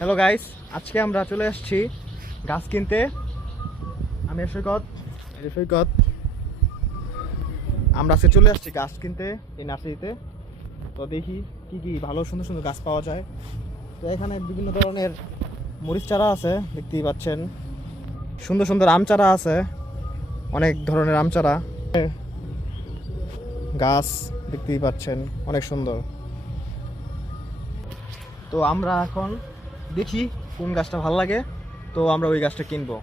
Hello guys, আজকে আমরা চলে আসছি গাছ কিনতে। আমি সৈকত আমরা আজকে চলে আসছি গাছ কিনতে এই নার্সারিতে। তো দেখি কি কি ভালো সুন্দর সুন্দর গাছ পাওয়া যায়। তো এখানে বিভিন্ন ধরনের মরিচ চারা আছে, দেখতেই পাচ্ছেন। সুন্দর সুন্দর আম চারা আছে, অনেক ধরনের আম চারা গাছ দেখতেই পাচ্ছেন, অনেক সুন্দর। তো আমরা এখন দেখি কোন গাছটা ভালো লাগে, তো আমরা ওই গাছটা কিনবো।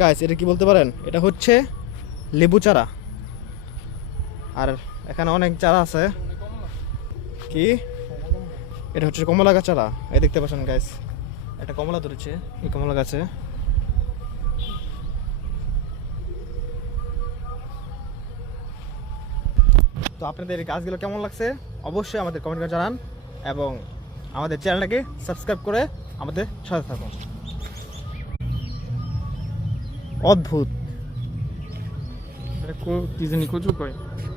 গাছ এটা কি বলতে পারেন? এটা হচ্ছে লেবু চারা, আর এখানে অনেক চারা আছে। কি এটা হচ্ছে কমলা গাছ চারা। এই দেখতে পাচ্ছেন গাছ, একটা কমলা ধরেছে এই কমলা গাছে। তো আপনাদের এই গাছগুলো কেমন লাগছে অবশ্যই আমাদের কমেন্ট করে জানান, এবং আমাদের চ্যানেলটাকে সাবস্ক্রাইব করে আমাদের সাথে থাকুন। অদ্ভুত,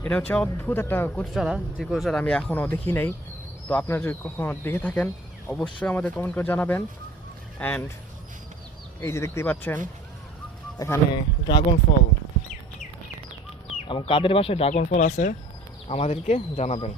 এটা হচ্ছে অদ্ভুত একটা কচু চারা, যে কচু চারা আমি এখনও দেখি নাই। তো আপনারা যদি কখনো দেখে থাকেন অবশ্যই আমাদের কমেন্ট করে জানাবেন। অ্যান্ড এই যে দেখতেই পাচ্ছেন এখানে ড্রাগন ফল, এবং কাদের বাসায় ড্রাগন ফল আছে আমাদেরকে জানাবেন।